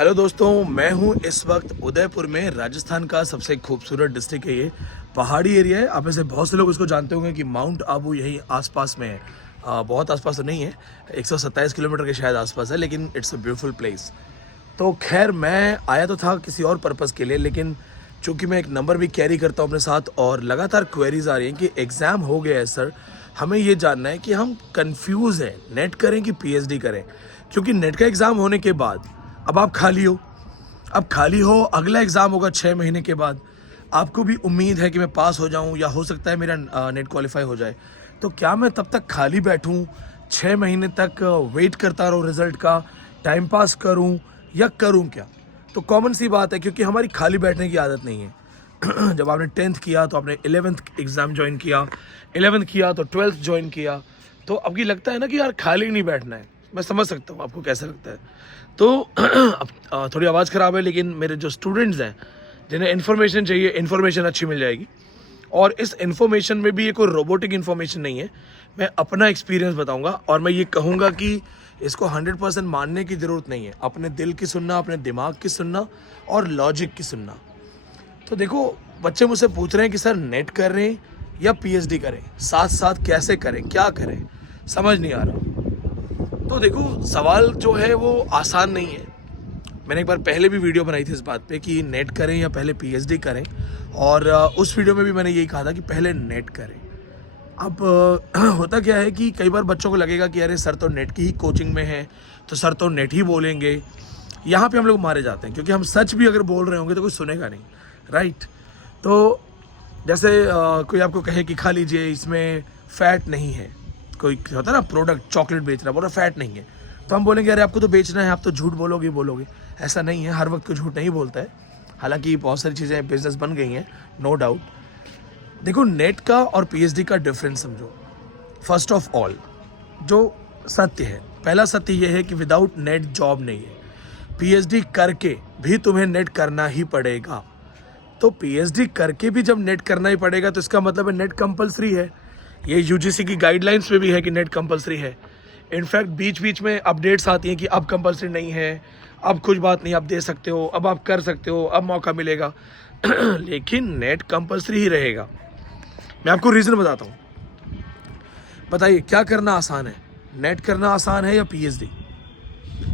Hello दोस्तों, मैं हूं इस वक्त उदयपुर में। राजस्थान का सबसे खूबसूरत डिस्ट्रिक्ट है ये। पहाड़ी एरिया है। आप में से बहुत से लोग इसको जानते होंगे कि माउंट आबू यहीं आसपास में है। बहुत आसपास तो नहीं है, 127 किलोमीटर के शायद आसपास है, लेकिन इट्स अ ब्यूटीफुल प्लेस। तो खैर, मैं आया तो था किसी और पर्पज़ के लिए, लेकिन चूंकि मैं एक नंबर भी कैरी करता हूँ अपने साथ और लगातार क्वेरीज आ रही हैं कि एग्ज़ाम हो गया है सर, हमें ये जानना है कि हम कंफ्यूज हैं, नेट करें कि पीएचडी करें। क्योंकि नेट का एग्ज़ाम होने के बाद अब आप खाली हो। अब खाली हो, अगला एग्ज़ाम होगा 6 महीने के बाद। आपको भी उम्मीद है कि मैं पास हो जाऊं, या हो सकता है मेरा नेट क्वालिफाई हो जाए। तो क्या मैं तब तक खाली बैठूं, 6 महीने तक वेट करता रहूं रिजल्ट का, टाइम पास करूं, या करूं क्या? तो कॉमन सी बात है, क्योंकि हमारी खाली बैठने की आदत नहीं है। जब आपने 10th किया तो आपने 11th एग्ज़ाम ज्वाइन किया, 11th किया तो 12th ज्वाइन किया। तो अब ये लगता है ना कि यार खाली नहीं बैठना है। मैं समझ सकता हूँ आपको कैसा लगता है। तो अब थोड़ी आवाज़ ख़राब है, लेकिन मेरे जो स्टूडेंट्स हैं जिन्हें इन्फॉर्मेशन चाहिए, इन्फॉर्मेशन अच्छी मिल जाएगी। और इस इन्फॉर्मेशन में भी ये कोई रोबोटिक इन्फॉर्मेशन नहीं है। मैं अपना एक्सपीरियंस बताऊंगा और मैं ये कहूँगा कि इसको 100% मानने की ज़रूरत नहीं है। अपने दिल की सुनना, अपने दिमाग की सुनना और लॉजिक की सुनना। तो देखो, बच्चे मुझसे पूछ रहे हैं कि सर नेट कर रहे हैं या पीएचडी करें, साथ साथ कैसे करें, क्या करें, समझ नहीं आ रहा। तो देखो, सवाल जो है वो आसान नहीं है। मैंने एक बार पहले भी वीडियो बनाई थी इस बात पे कि नेट करें या पहले पीएचडी करें, और उस वीडियो में भी मैंने यही कहा था कि पहले नेट करें। अब होता क्या है कि कई बार बच्चों को लगेगा कि अरे सर तो नेट की ही कोचिंग में है, तो सर तो नेट ही बोलेंगे। यहाँ पे हम लोग मारे जाते हैं, क्योंकि हम सच भी अगर बोल रहे होंगे तो कोई सुनेगा नहीं, राइट? तो जैसे कोई आपको कहे कि खा लीजिए, इसमें फ़ैट नहीं है। कोई होता है ना प्रोडक्ट, चॉकलेट बेच रहा है, बोल रहा फैट नहीं है, तो हम बोलेंगे अरे आपको तो बेचना है, आप तो झूठ बोलोगे ही बोलोगे। ऐसा नहीं है, हर वक्त कोई झूठ नहीं बोलता है। हालांकि बहुत सारी चीज़ें बिजनेस बन गई हैं, नो डाउट। देखो, नेट का और पीएचडी का डिफरेंस समझो। फर्स्ट ऑफ ऑल, जो सत्य है, पहला सत्य यह है कि विदाउट नेट जॉब नहीं है। पीएचडी करके भी तुम्हें नेट करना ही पड़ेगा। तो पीएचडी करके भी जब नेट करना ही पड़ेगा, तो इसका मतलब है नेट कंपलसरी है। ये यूजीसी की गाइडलाइंस में भी है कि नेट कंपलसरी है। इनफैक्ट बीच बीच में अपडेट्स आती हैं कि अब कंपलसरी नहीं है, अब कुछ बात नहीं, आप दे सकते हो, अब आप कर सकते हो, अब मौका मिलेगा। लेकिन नेट कंपलसरी ही रहेगा। मैं आपको रीज़न बताता हूँ। बताइए, क्या करना आसान है, नेट करना आसान है या पीएचडी?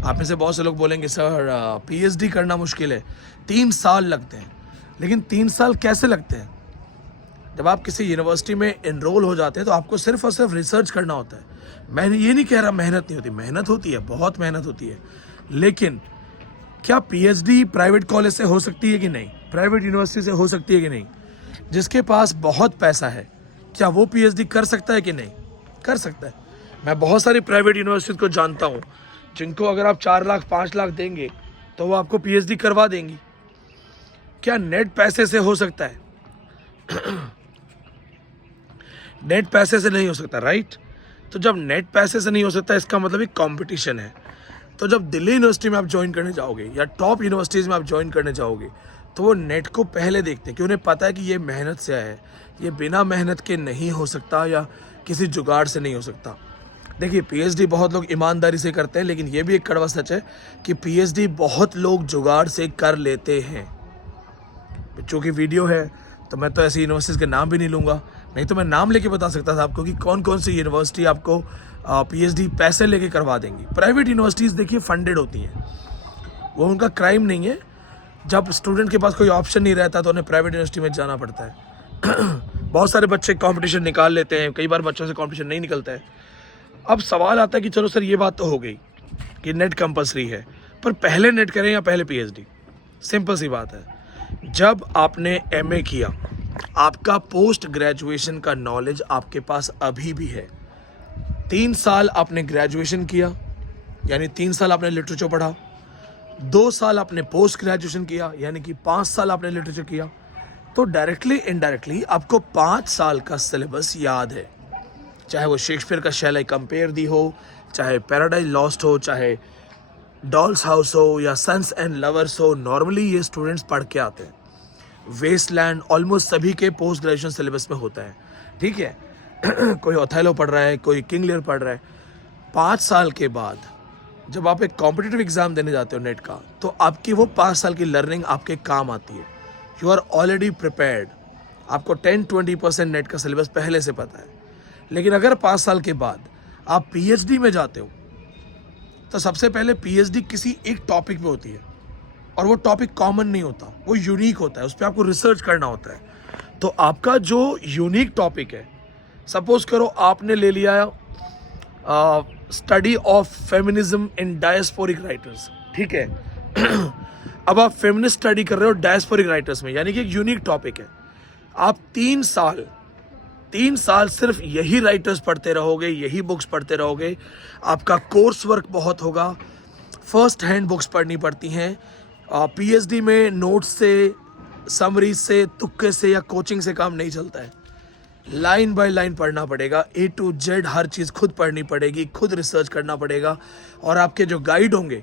आप में से बहुत से लोग बोलेंगे सर पीएचडी करना मुश्किल है, 3 साल लगते हैं। लेकिन 3 साल कैसे लगते हैं? जब आप किसी यूनिवर्सिटी में एनरोल हो जाते हैं तो आपको सिर्फ और सिर्फ रिसर्च करना होता है। मैं ये नहीं कह रहा मेहनत नहीं होती, मेहनत होती है, बहुत मेहनत होती है। लेकिन क्या पीएचडी प्राइवेट कॉलेज से हो सकती है कि नहीं, प्राइवेट यूनिवर्सिटी से हो सकती है कि नहीं? जिसके पास बहुत पैसा है, क्या वो पीएचडी कर सकता है कि नहीं? कर सकता है। मैं बहुत सारी प्राइवेट यूनिवर्सिटी को जानता हूँ जिनको अगर आप 4 लाख 5 लाख देंगे तो वो आपको पीएचडी करवा देंगी। क्या नेट पैसे से हो सकता है? नेट पैसे से नहीं हो सकता, राइट? तो जब नेट पैसे से नहीं हो सकता, इसका मतलब एक कंपटीशन है। तो जब दिल्ली यूनिवर्सिटी में आप ज्वाइन करने जाओगे या टॉप यूनिवर्सिटीज़ में आप ज्वाइन करने जाओगे, तो वो नेट को पहले देखते हैं कि उन्हें पता है कि ये मेहनत से है, ये बिना मेहनत के नहीं हो सकता या किसी जुगाड़ से नहीं हो सकता। देखिए, पीएचडी बहुत लोग ईमानदारी से करते हैं, लेकिन ये भी एक कड़वा सच है कि पीएचडी बहुत लोग जुगाड़ से कर लेते हैं। चूँकि वीडियो है तो मैं तो ऐसी यूनिवर्सिटीज़ के नाम भी नहीं लूँगा, नहीं तो मैं नाम लेके बता सकता था आपको कि कौन कौन सी यूनिवर्सिटी आपको पीएचडी पैसे लेके करवा देंगी। प्राइवेट यूनिवर्सिटीज़ देखिए फंडेड होती हैं, वो उनका क्राइम नहीं है। जब स्टूडेंट के पास कोई ऑप्शन नहीं रहता तो उन्हें प्राइवेट यूनिवर्सिटी में जाना पड़ता है। बहुत सारे बच्चे कंपटीशन निकाल लेते हैं, कई बार बच्चों से कंपटीशन नहीं निकलता है। अब सवाल आता है कि चलो सर, ये बात तो हो गई कि नेट कंपलसरी है, पर पहले नेट करें या पहले पीएचडी? सिंपल सी बात है। जब आपने एमए किया, आपका पोस्ट ग्रेजुएशन का नॉलेज आपके पास अभी भी है। 3 साल आपने ग्रेजुएशन किया, यानी 3 साल आपने लिटरेचर पढ़ा। 2 साल आपने पोस्ट ग्रेजुएशन किया, यानी कि 5 साल आपने लिटरेचर किया। तो डायरेक्टली इनडायरेक्टली आपको 5 साल का सिलेबस याद है। चाहे वो शेक्सपियर का शैल आई कंपेयर दी हो, चाहे पैराडाइज लॉस्ट हो, चाहे डॉल्स हाउस हो, या सन्स एंड लवर्स हो, नॉर्मली ये स्टूडेंट्स पढ़ के आते हैं। वेस्टलैंड ऑलमोस्ट सभी के पोस्ट ग्रेजुएशन सिलेबस में होता है, ठीक है? कोई ओथेलो पढ़ रहा है, कोई किंग लियर पढ़ रहा है। 5 साल के बाद जब आप एक कॉम्पिटिटिव एग्ज़ाम देने जाते हो नेट का, तो आपकी वो 5 साल की लर्निंग आपके काम आती है। You are already prepared. आपको 10-20% नेट का सिलेबस पहले से पता है। लेकिन अगर 5 साल के बाद आप पीएचडी में जाते हो, तो सबसे पहले पीएचडी किसी एक टॉपिक पे होती है, और वो टॉपिक कॉमन नहीं होता, वो यूनिक होता है, उस पर आपको रिसर्च करना होता है। तो आपका जो यूनिक टॉपिक है, सपोज करो आपने ले लिया study of feminism in diasporic writers, ठीक है। अब आप फेमिनिस्ट स्टडी कर रहे हो डायस्पोरिक राइटर्स में, यानी कि एक यूनिक टॉपिक है। आप 3 साल सिर्फ यही राइटर्स पढ़ते रहोगे, यही बुक्स पढ़ते रहोगे। आपका कोर्स वर्क बहुत होगा, फर्स्ट हैंड बुक्स पढ़नी पड़ती हैं। पीएचडी में नोट्स से, समरीज से, तुक्के से या कोचिंग से काम नहीं चलता है। लाइन बाय लाइन पढ़ना पड़ेगा, A to Z हर चीज़ खुद पढ़नी पड़ेगी, खुद रिसर्च करना पड़ेगा। और आपके जो गाइड होंगे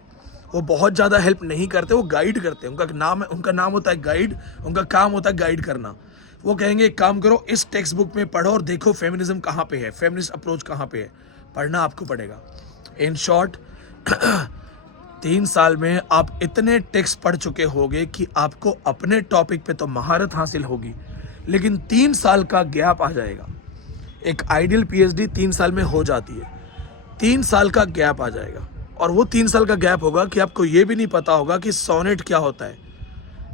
वो बहुत ज़्यादा हेल्प नहीं करते, वो गाइड करते हैं। उनका नाम होता है गाइड, उनका काम होता है गाइड करना। वो कहेंगे एक काम करो, इस टेक्स्ट बुक में पढ़ो और देखो फेमिनिज्म कहाँ पे है, फेमिनिस्ट अप्रोच कहाँ पे है। पढ़ना आपको पड़ेगा। इन शॉर्ट 3 साल में आप इतने टेक्स्ट पढ़ चुके होगे कि आपको अपने टॉपिक पे तो महारत हासिल होगी, लेकिन 3 साल का गैप आ जाएगा। एक आइडियल पीएचडी 3 साल में हो जाती है, 3 साल का गैप आ जाएगा। और वो 3 साल का गैप होगा कि आपको ये भी नहीं पता होगा कि सोनेट क्या होता है,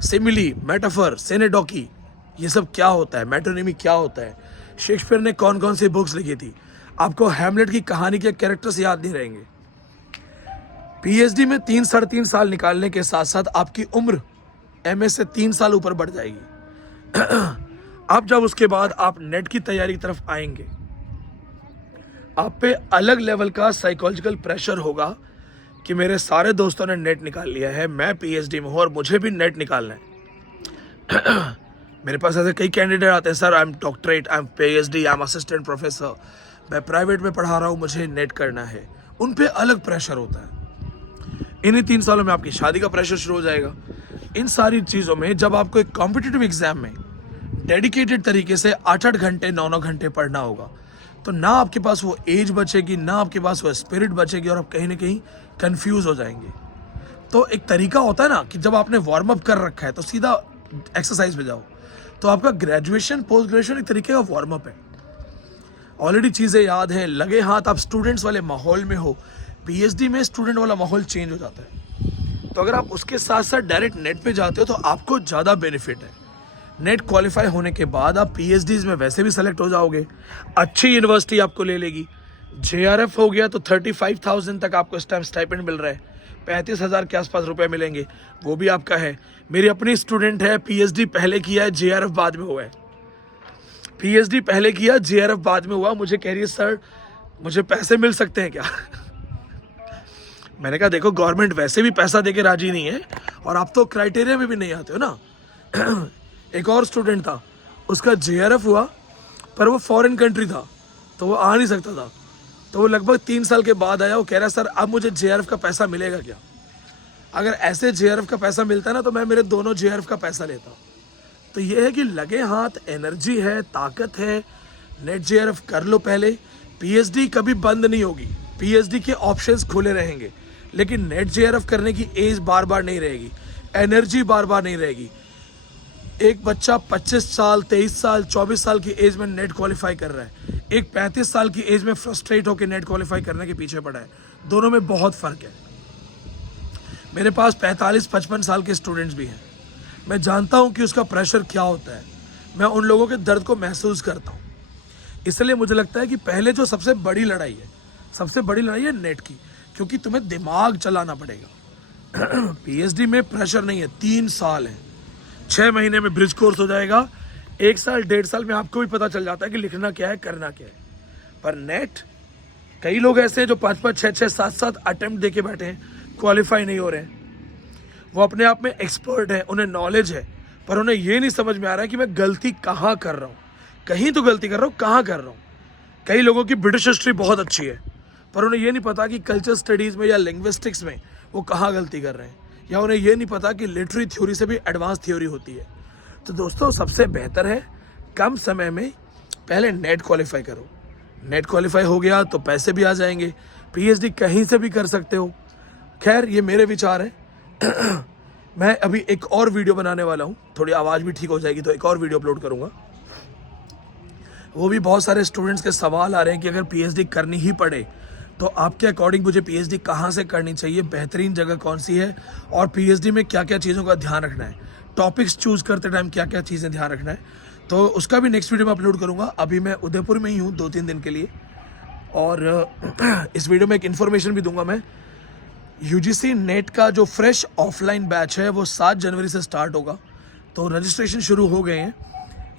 सिमिली, मेटाफर, सेनेडोकी, ये सब क्या होता है, मेटोनिमी क्या होता है, शेक्सपियर ने कौन कौन सी बुक्स लिखी थी। आपको हैमलेट की कहानी के कैरेक्टर्स याद नहीं रहेंगे। पीएचडी में 3-3.5 साल निकालने के साथ साथ आपकी उम्र एमए से 3 साल ऊपर बढ़ जाएगी। अब जब उसके बाद आप नेट की तैयारी की तरफ आएंगे, आप पे अलग लेवल का साइकोलॉजिकल प्रेशर होगा कि मेरे सारे दोस्तों ने नेट निकाल लिया है, मैं पीएचडी में हूँ और मुझे भी नेट निकालना है। मेरे पास ऐसे कई कैंडिडेट आते हैं, sir I am doctorate, I am PhD, I am assistant professor, मैं प्राइवेट में पढ़ा रहा हूँ, मुझे नेट करना है। उन पे अलग प्रेशर होता है। इन्हीं 3 सालों में आपकी शादी का प्रेशर शुरू हो जाएगा। इन सारी चीज़ों में जब आपको एक कॉम्पिटिटिव एग्जाम में डेडिकेटेड तरीके से 8-8 घंटे 9-9 घंटे पढ़ना होगा, तो ना आपके पास वो एज बचेगी, ना आपके पास वो स्पिरिट बचेगी, और आप कहीं ना कहीं कंफ्यूज हो जाएंगे। तो एक तरीका होता है ना कि जब आपने वार्म अप कर रखा है तो सीधा एक्सरसाइज पे जाओ। तो आपका ग्रेजुएशन, पोस्ट ग्रेजुएशन एक तरीके का वार्म अप है। ऑलरेडी चीज़ें याद हैं, लगे हाथ आप स्टूडेंट्स वाले माहौल में हो। पीएचडी में स्टूडेंट वाला माहौल चेंज हो जाता है। तो अगर आप उसके साथ साथ डायरेक्ट नेट पे जाते हो तो आपको ज़्यादा बेनिफिट है। नेट क्वालिफाई होने के बाद आप पीएचडीज में वैसे भी सेलेक्ट हो जाओगे, अच्छी यूनिवर्सिटी आपको ले लेगी। जेआरएफ हो गया तो 35,000 तक आपको इस टाइम स्टाइपेंड मिल रहा है, 35,000 के आसपास रुपए मिलेंगे, वो भी आपका है। मेरी अपनी स्टूडेंट है, पीएचडी पहले किया है, जेआरएफ बाद में हुआ है। पीएचडी पहले किया, जेआरएफ बाद में हुआ। मुझे कह रही है सर मुझे पैसे मिल सकते हैं क्या? मैंने कहा देखो गवर्नमेंट वैसे भी पैसा देके राजी नहीं है, और आप तो क्राइटेरिया में भी नहीं आते हो ना। एक और स्टूडेंट था, उसका जेआरएफ हुआ पर वो फॉरेन कंट्री था तो वो आ नहीं सकता था, तो वो लगभग 3 साल के बाद आया। वो कह रहा सर अब मुझे जेआरएफ का पैसा मिलेगा क्या? अगर ऐसे जेआरएफ का पैसा मिलता ना तो मैं मेरे दोनों जेआरएफ का पैसा लेता। तो ये है कि लगे हाथ, एनर्जी है, ताकत है, नेट जेआरएफ कर लो पहले। पीएचडी कभी बंद नहीं होगी, पीएचडी के ऑप्शंस खुले रहेंगे, लेकिन नेट जेआरएफ करने की एज बार बार नहीं रहेगी, एनर्जी बार बार नहीं रहेगी। एक बच्चा 25 साल, 23 साल, 24 साल की एज में नेट क्वालिफाई कर रहा है, एक 35 साल की एज में फ्रस्ट्रेट होकर नेट क्वालिफाई करने के पीछे पड़ा है। दोनों में बहुत फ़र्क है। मेरे पास 45-55 साल के स्टूडेंट्स भी हैं। मैं जानता हूं कि उसका प्रेशर क्या होता है, मैं उन लोगों के दर्द को महसूस करता हूं। इसलिए मुझे लगता है कि पहले जो सबसे बड़ी लड़ाई है नेट की, क्योंकि तुम्हें दिमाग चलाना पड़ेगा। पीएचडी में प्रेशर नहीं है, 3 साल है, 6 महीने में ब्रिज कोर्स हो जाएगा, 1 साल 1.5 साल में आपको भी पता चल जाता है कि लिखना क्या है, करना क्या है। पर नेट, कई लोग ऐसे हैं जो 5-5, 6-6, 7-7 अटेम्प्ट देके बैठे हैं, क्वालिफाई नहीं हो रहे हैं। वो अपने आप में एक्सपर्ट है, उन्हें नॉलेज है, पर उन्हें ये नहीं समझ में आ रहा है कि मैं गलती कहाँ कर रहा हूँ। कहीं तो गलती कर रहा हूँ, कहाँ कर रहा हूँ। कई लोगों की ब्रिटिश हिस्ट्री बहुत अच्छी है, पर उन्हें ये नहीं पता कि कल्चर स्टडीज़ में या लिंग्विस्टिक्स में वो कहाँ गलती कर रहे हैं, या उन्हें ये नहीं पता कि लिटरेरी थ्योरी से भी एडवांस थ्योरी होती है। तो दोस्तों सबसे बेहतर है कम समय में पहले नेट क्वालिफाई करो। नेट क्वालिफाई हो गया तो पैसे भी आ जाएंगे, पीएचडी कहीं से भी कर सकते हो। खैर ये मेरे विचार हैं। मैं अभी एक और वीडियो बनाने वाला हूँ, थोड़ी आवाज़ भी ठीक हो जाएगी तो एक और वीडियो अपलोड करूँगा। वो भी बहुत सारे स्टूडेंट्स के सवाल आ रहे हैं कि अगर पीएचडी करनी ही पड़े तो आपके अकॉर्डिंग मुझे पीएचडी कहाँ से करनी चाहिए, बेहतरीन जगह कौन सी है, और पीएचडी में क्या क्या चीज़ों का ध्यान रखना है, टॉपिक्स चूज़ करते टाइम क्या क्या चीज़ें ध्यान रखना है, तो उसका भी नेक्स्ट वीडियो में अपलोड करूँगा। अभी मैं उदयपुर में ही हूँ 2-3 दिन के लिए, और इस वीडियो में एक इन्फॉर्मेशन भी दूंगा मैं। यूजीसी नेट का जो फ्रेश ऑफलाइन बैच है वो 7 जनवरी से स्टार्ट होगा, तो रजिस्ट्रेशन शुरू हो गए हैं।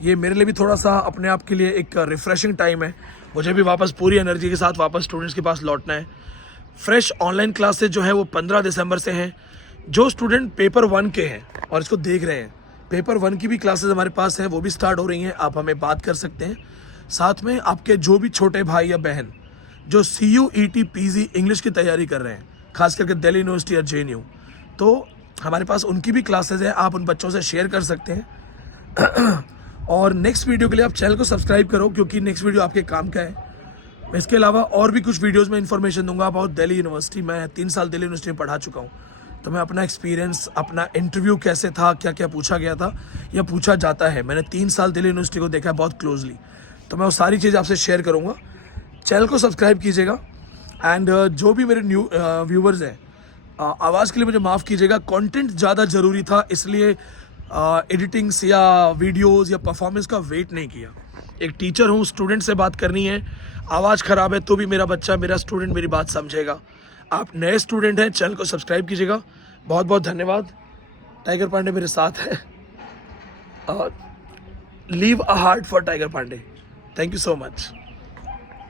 ये मेरे लिए भी थोड़ा सा अपने आप के लिए एक रिफ्रेशिंग टाइम है, मुझे भी वापस पूरी एनर्जी के साथ वापस स्टूडेंट्स के पास लौटना है। फ्रेश ऑनलाइन क्लासेज जो है वो 15 दिसंबर से हैं। जो स्टूडेंट पेपर 1 के हैं और इसको देख रहे हैं, पेपर 1 की भी क्लासेज हमारे पास हैं, वो भी स्टार्ट हो रही हैं, आप हमें बात कर सकते हैं। साथ में आपके जो भी छोटे भाई या बहन जो CUET PG इंग्लिश की तैयारी कर रहे हैं, खास करके दिल्ली यूनिवर्सिटी या JNU, तो हमारे पास उनकी भी क्लासेज हैं, आप उन बच्चों से शेयर कर सकते हैं। और नेक्स्ट वीडियो के लिए आप चैनल को सब्सक्राइब करो, क्योंकि नेक्स्ट वीडियो आपके काम का है। इसके अलावा और भी कुछ वीडियोस में इन्फॉर्मेशन दूंगा अबाउट दिल्ली यूनिवर्सिटी। मैं 3 साल दिल्ली यूनिवर्सिटी में पढ़ा चुका हूँ, तो मैं अपना एक्सपीरियंस, अपना इंटरव्यू कैसे था, क्या क्या पूछा गया था या पूछा जाता है, मैंने 3 साल दिल्ली यूनिवर्सिटी को देखा है बहुत क्लोजली, तो मैं वो सारी चीज़ आपसे शेयर करूँगा। चैनल को सब्सक्राइब कीजिएगा। एंड जो भी मेरे न्यू व्यूवर्स हैं, आवाज़ के लिए मुझे माफ़ कीजिएगा, कंटेंट ज़्यादा ज़रूरी था, इसलिए एडिटिंग्स या वीडियोस या परफॉर्मेंस का वेट नहीं किया। एक टीचर हूँ, स्टूडेंट से बात करनी है, आवाज़ ख़राब है तो भी मेरा बच्चा, मेरा स्टूडेंट मेरी बात समझेगा। आप नए स्टूडेंट हैं, चैनल को सब्सक्राइब कीजिएगा। बहुत बहुत धन्यवाद। टाइगर पांडे मेरे साथ है, और leave a heart for Tiger Pandey. Thank you so much.